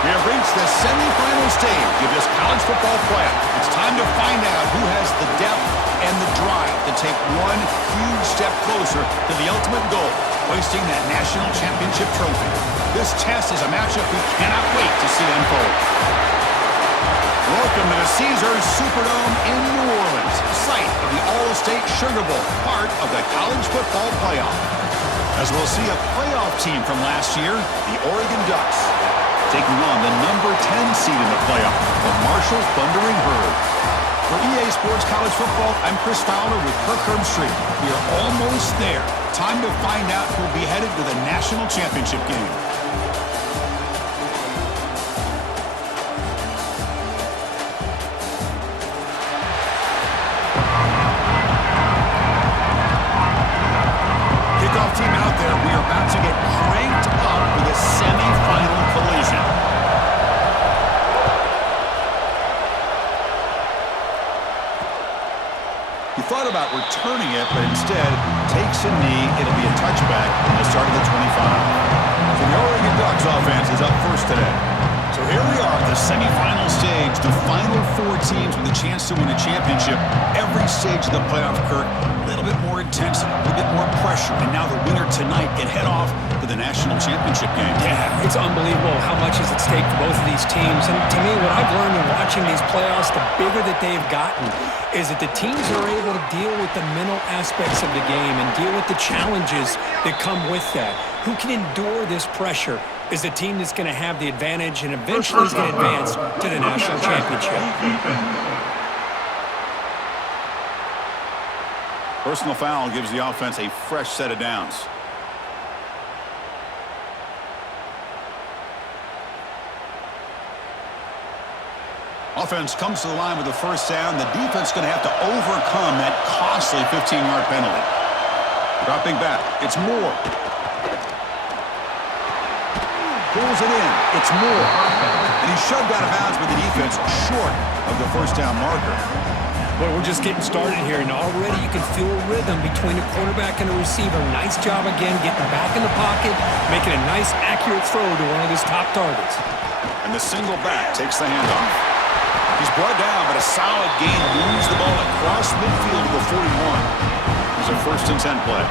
We have reached the semifinal stage of this college football playoff. It's time to find out who has the depth and the drive to take one huge step closer to the ultimate goal, hoisting that national championship trophy. This test is a matchup we cannot wait to see unfold. Welcome to the Caesars Superdome in New Orleans, site of the All-State Sugar Bowl, part of the college football playoff. As we'll see a playoff team from last year, the Oregon Ducks, taking on the number 10 seed in the playoff, the Marshall Thundering Herd. For EA Sports College Football, I'm Chris Fowler with Kirk Herbstreit. We are almost there. Time to find out who will be headed to the national championship game. Kickoff team out there. We are about to get cranked up for the semifinal collision. He thought about returning it, but instead takes a knee. It'll be a touchback at the start of the 25. So the Oregon Ducks offense is up first today. So here we are at the semifinal stage, the final four teams with a chance to win a championship. Every stage of the playoff, Kirk, a little bit more intensity, a little bit more pressure, and now the winner tonight can head off to the national championship game. Yeah, it's unbelievable how much is at stake for both of these teams. And to me, what I've learned in watching these playoffs, the bigger that they've gotten, is that the teams are able to deal with the mental aspects of the game and deal with the challenges that come with that. Who can endure this pressure is the team that's going to have the advantage and eventually is going to advance to the national championship. Personal foul gives the offense a fresh set of downs. Offense comes to the line with the first down. The defense is going to have to overcome that costly 15-yard penalty. Dropping back. It's Moore. Pulls it in. It's Moore. And he's shoved out of bounds with the defense short of the first down marker. Well, we're just getting started here, and already you can feel a rhythm between the quarterback and the receiver. Nice job again getting back in the pocket, making a nice, accurate throw to one of his top targets. And the single back takes the handoff. He's brought down, but a solid gain moves the ball across midfield to the 41. It's a 1st and 10 play.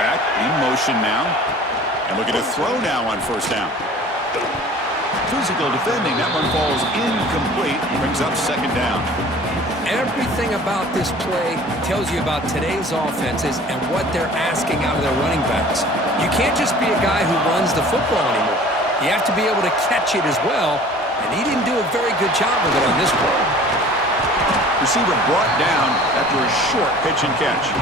Back in motion now. And look at a throw now on 1st down. Physical defending. That one falls incomplete. Brings up 2nd down. Everything about this play tells you about today's offenses and what they're asking out of their running backs. You can't just be a guy who runs the football anymore. You have to be able to catch it as well, and he didn't do a very good job of it on this play. Receiver brought down after a short pitch and catch.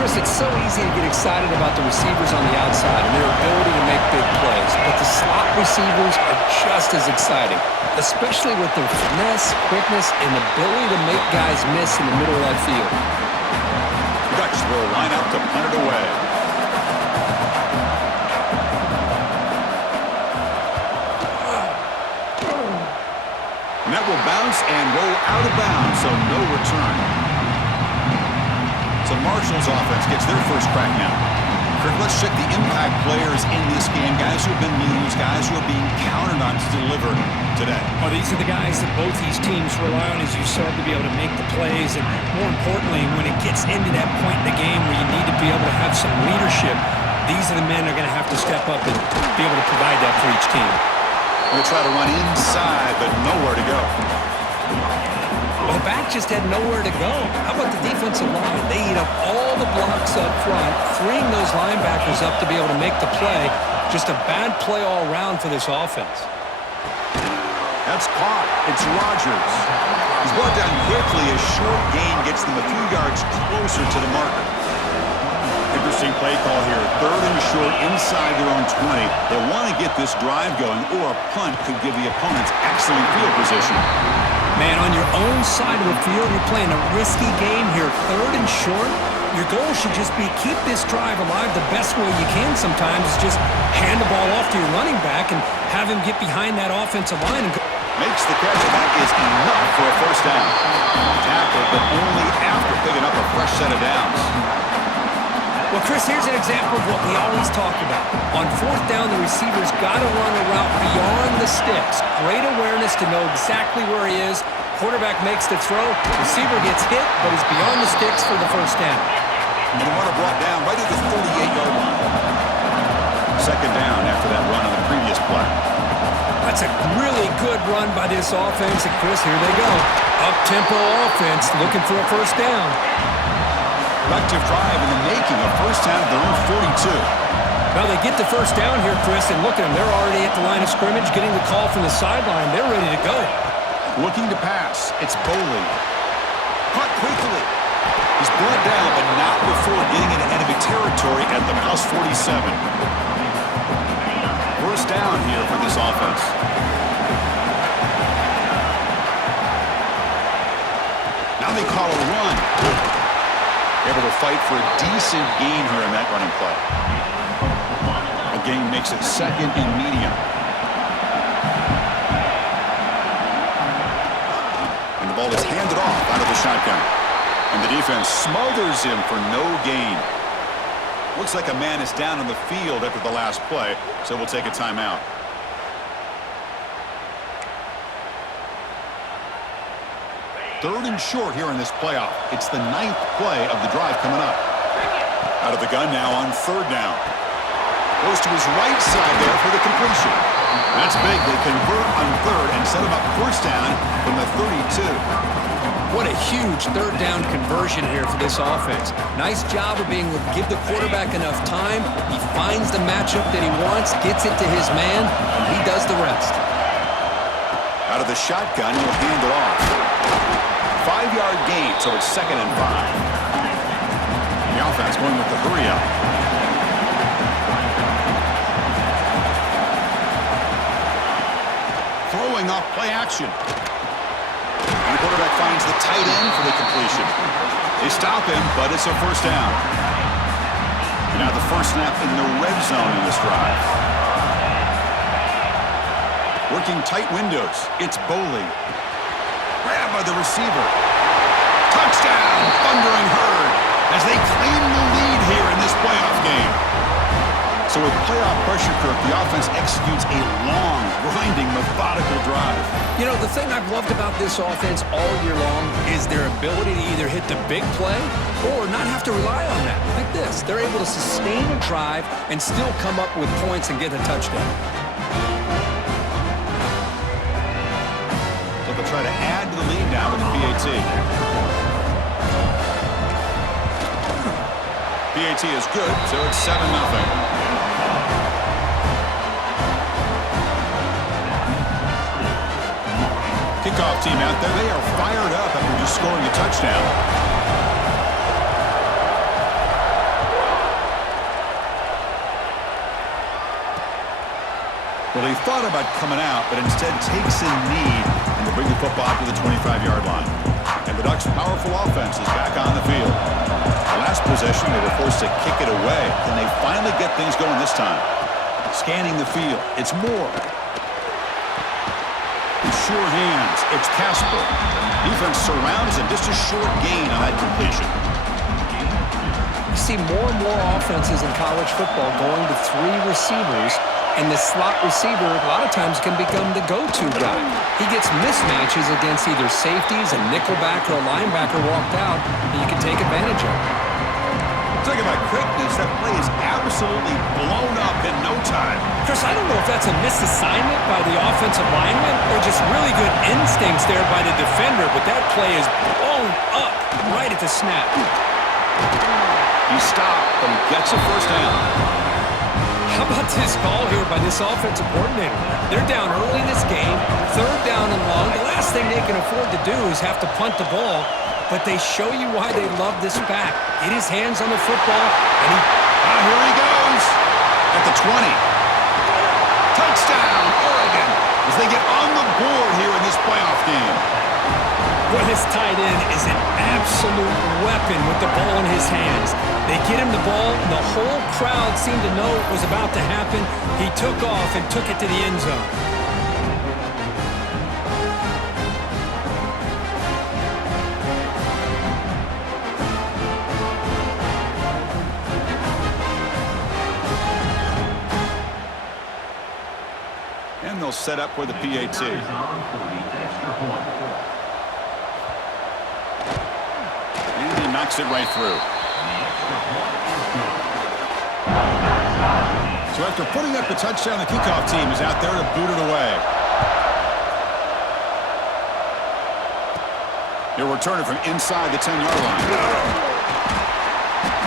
Chris, it's so easy to get excited about the receivers on the outside and their ability to make big plays, but the slot receivers are just as exciting, especially with their finesse, quickness, and ability to make guys miss in the middle of that field. The Ducks will line up to punt it away. And that will bounce and roll out of bounds, so no return. So Marshall's offense gets their first crack now. Kirk, let's check the impact players in this game. Guys who have been leaders, guys who are being counted on to deliver today. Well, these are the guys that both these teams rely on, as you said, to be able to make the plays. And more importantly, when it gets into that point in the game where you need to be able to have some leadership, these are the men that are going to have to step up and be able to provide that for each team. We'll try to run inside, but nowhere to go. Well, the back just had nowhere to go. How about the defensive line? They eat up all the blocks up front, freeing those linebackers up to be able to make the play. Just a bad play all around for this offense. That's caught. It's Rodgers. He's brought down quickly. A short gain gets them a few yards closer to the marker. Interesting play call here. 3rd and short inside their own 20. They want to get this drive going, or a punt could give the opponents excellent field position. Man, on your own side of the field, you're playing a risky game here. 3rd and short. Your goal should just be keep this drive alive the best way you can sometimes. Is just hand the ball off to your running back and have him get behind that offensive line and go. Makes the catch, and that is enough for a 1st down. Tackled, but only after picking up a fresh set of downs. Well, Chris, here's an example of what we always talk about. On fourth down, the receiver's got to run a route beyond the sticks. Great awareness to know exactly where he is. Quarterback makes the throw. Receiver gets hit, but he's beyond the sticks for the first down. And the runner brought down right at the 38-yard line. Second down after that run on the previous play. That's a really good run by this offense. And, Chris, here they go. Up-tempo offense looking for a first down. Productive drive in the making, a first down at their own 42. Well, they get the first down here, Chris, and look at them. They're already at the line of scrimmage, getting the call from the sideline. They're ready to go. Looking to pass. It's Boley. Caught quickly. He's brought down, but not before getting into enemy territory at the plus 47. First down here for this offense. Now they call a run. Able to fight for a decent gain here in that running play. A gain makes it second and medium. And the ball is handed off out of the shotgun. And the defense smothers him for no gain. Looks like a man is down on the field after the last play, so we'll take a timeout. Third and short here in this playoff. It's the 9th play of the drive coming up. Out of the gun now on third down. Goes to his right side there for the completion. That's big. They convert on third and set him up first down from the 32. What a huge third down conversion here for this offense. Nice job of being able to give the quarterback enough time. He finds the matchup that he wants, gets it to his man, and he does the rest. Out of the shotgun, he'll hand it off. 5-yard gain, so it's second and 5. The offense going with the hurry up. Throwing off play action. And the quarterback finds the tight end for the completion. They stop him, but it's a first down. And now the first snap in the red zone in this drive. Working tight windows. It's Boley. Grabbed by the receiver. Touchdown, thundering herd, as they claim the lead here in this playoff game. So with playoff pressure, Kirk, the offense executes a long, grinding, methodical drive. You know, the thing I've loved about this offense all year long is their ability to either hit the big play or not have to rely on that. Like this. They're able to sustain a drive and still come up with points and get a touchdown. So they'll try to add to the lead now with the PAT. PAT is good, so it's 7-0. Kickoff team out there. They are fired up after just scoring a touchdown. Well, he thought about coming out, but instead takes a knee and they bring the football to the 25-yard line. And the Ducks' powerful offense is back on the field. The last possession, they were forced to kick it away. Can they finally get things going this time? Scanning the field. It's Moore. Sure hands. It's Casper. Defense surrounds him. Just a short gain on that completion. You see more and more offenses in college football going to 3 receivers, and the slot receiver a lot of times can become the go-to guy. He gets mismatches against either safeties, a nickelback, or a linebacker walked out, and you can take advantage of it. Talk about quickness. That play is absolutely blown up in no time. Chris, I don't know if that's a misassignment by the offensive lineman or just really good instincts there by the defender, but that play is blown up right at the snap. He stopped, but he gets a first down. How about this call here by this offensive coordinator? They're down early in this game, third down and long. The last thing they can afford to do is have to punt the ball, but they show you why they love this back. Get his hands on the football, and here he goes at the 20. Touchdown, Oregon, as they get on the board here in this playoff game. Well, this tight end is an absolute weapon with the ball in his hands. They get him the ball, and the whole crowd seemed to know what was about to happen. He took off and took it to the end zone. now set up for the PAT. And he knocks it right through. So after putting up the touchdown, the kickoff team is out there to boot it away. They'll return it from inside the 10-yard line.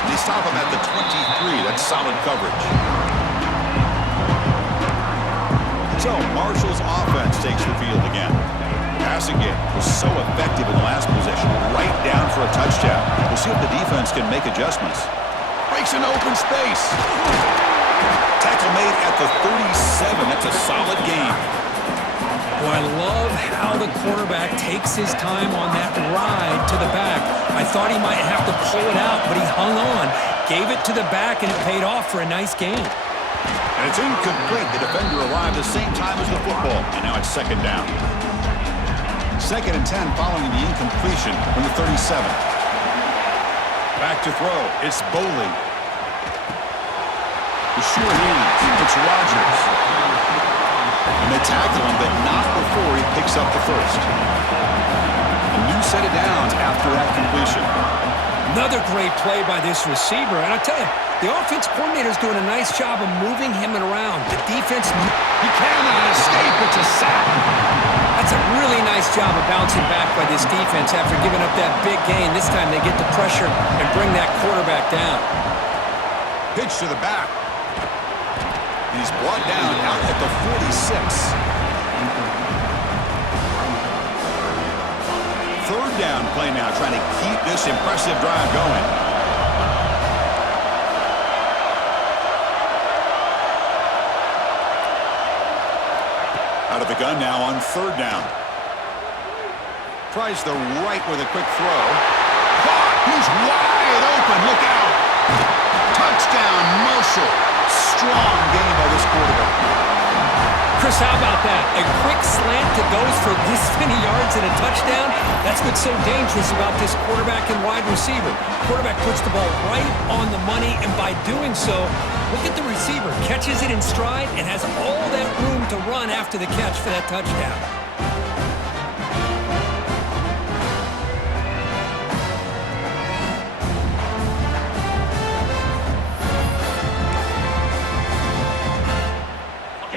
They stop him at the 23. That's solid coverage. So Marshall's offense takes the field again. The passing game was so effective in the last possession, right down for a touchdown. We'll see if the defense can make adjustments. Breaks into open space. Tackle made at the 37. That's a solid gain. Boy, I love how the quarterback takes his time on that ride to the back. I thought he might have to pull it out, but he hung on, gave it to the back, and it paid off for a nice gain. And it's incomplete. The defender arrived the same time as the football, and now it's second down. 2nd and 10 following the incompletion from the 37. Back to throw. It's Bowling. The sure hands. It's Rodgers. And they tackle him, but not before he picks up the first. A new set of downs after that completion. Another great play by this receiver. And I tell you, the offense coordinator is doing a nice job of moving him around. The defense, he cannot escape. It's a sack. That's a really nice job of bouncing back by this defense after giving up that big gain. This time they get the pressure and bring that quarterback down. Pitch to the back. And he's brought down out at the 46. 3rd down play now, trying to keep this impressive drive going. Out of the gun now on 3rd down. Tries the right with a quick throw. Caught! He's wide open. Look out! Touchdown, Marshall. Strong game by this quarterback. Chris, how about that? A quick slant that goes for this many yards and a touchdown. That's what's so dangerous about this quarterback and wide receiver. Quarterback puts the ball right on the money, and by doing so, look at the receiver. Catches it in stride and has all that room to run after the catch for that touchdown.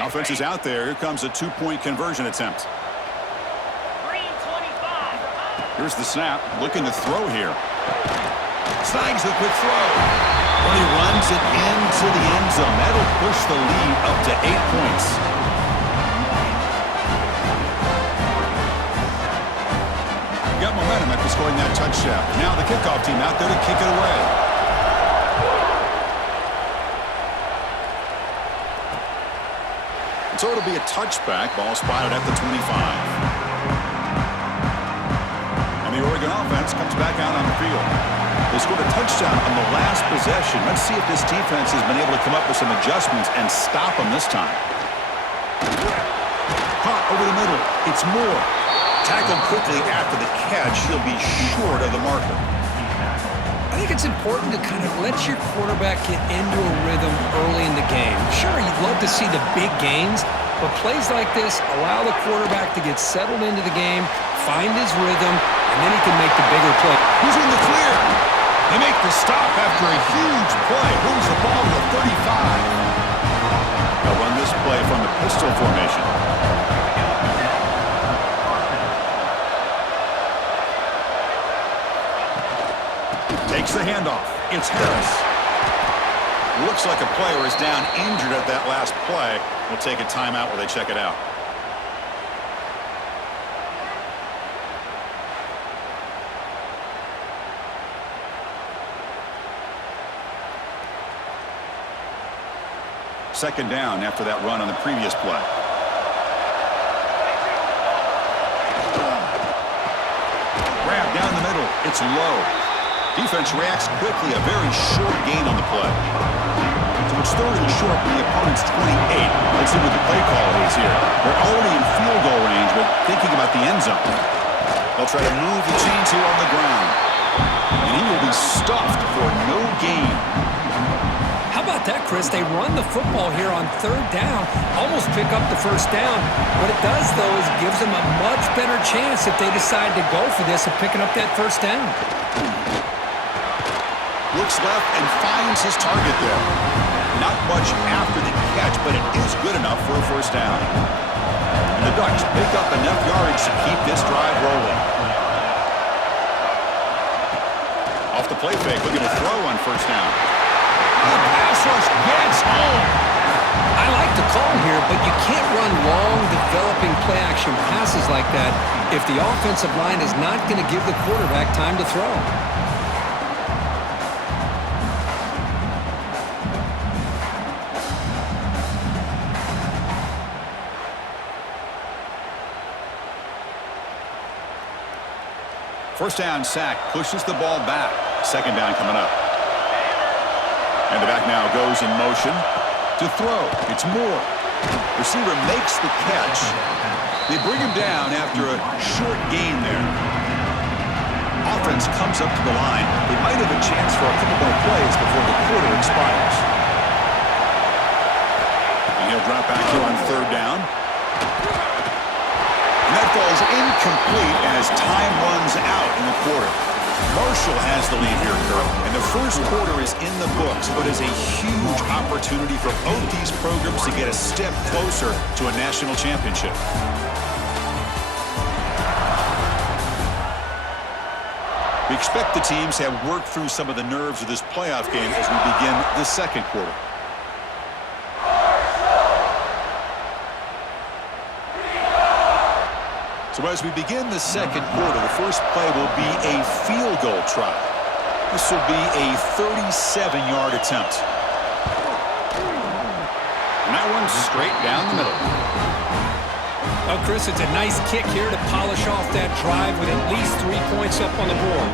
Offense is out there. Here comes a 2-point conversion attempt. Here's the snap. Looking to throw here. Snags the quick throw. When he runs it into the end zone, that'll push the lead up to 8 points. Got momentum after scoring that touchdown. Now the kickoff team out there to kick it away. So it'll be a touchback. Ball spotted at the 25. And the Oregon offense comes back out on the field. They scored a touchdown on the last possession. Let's see if this defense has been able to come up with some adjustments and stop them this time. Caught over the middle. It's Moore. Tackled quickly after the catch. He'll be short of the marker. I think it's important to kind of let your quarterback get into a rhythm early in the game. Sure, you'd love to see the big gains, but plays like this allow the quarterback to get settled into the game, find his rhythm, and then he can make the bigger play. He's in the clear. They make the stop after a huge play. Moves the ball to the 35. They'll run this play from the pistol formation. Takes the handoff. It's Harris. Looks like a player is down injured at that last play. We'll take a timeout while they check it out. Second down after that run on the previous play. Grab down the middle. It's low. Defense reacts quickly, a very short gain on the play. So it's 3rd and short from the opponent's 28. Let's see what the play call is here. They're already in field goal range, but thinking about the end zone. They'll try to move the chains here on the ground. And he will be stuffed for no gain. How about that Chris. They run the football here on third down, almost pick up the first down. What it does, though, is it gives them a much better chance if they decide to go for this of picking up that first down. Looks left and finds his target there. Not much after the catch, but it is good enough for a first down. And the Ducks pick up enough yardage to keep this drive rolling. Off the play fake, looking to throw on first down. The pass rush gets home. I like the call here, but you can't run long, developing play-action passes like that if the offensive line is not going to give the quarterback time to throw. First down sack pushes the ball back. Second down coming up. And the back now goes in motion to throw. It's Moore. Receiver makes the catch. They bring him down after a short gain there. Offense comes up to the line. They might have a chance for a couple more plays before the quarter expires. And he'll drop back here on third down. And that falls incomplete as time runs out in the quarter. Marshall has the lead here, Kurt. And the first quarter is in the books, but is a huge opportunity for both these programs to get a step closer to a national championship. We expect the teams to have worked through some of the nerves of this playoff game as we begin the second quarter. So as we begin the second quarter, the first play will be a field goal try. This will be a 37-yard attempt. And that one's straight down the middle. Well, Chris, it's a nice kick here to polish off that drive with at least 3 points up on the board.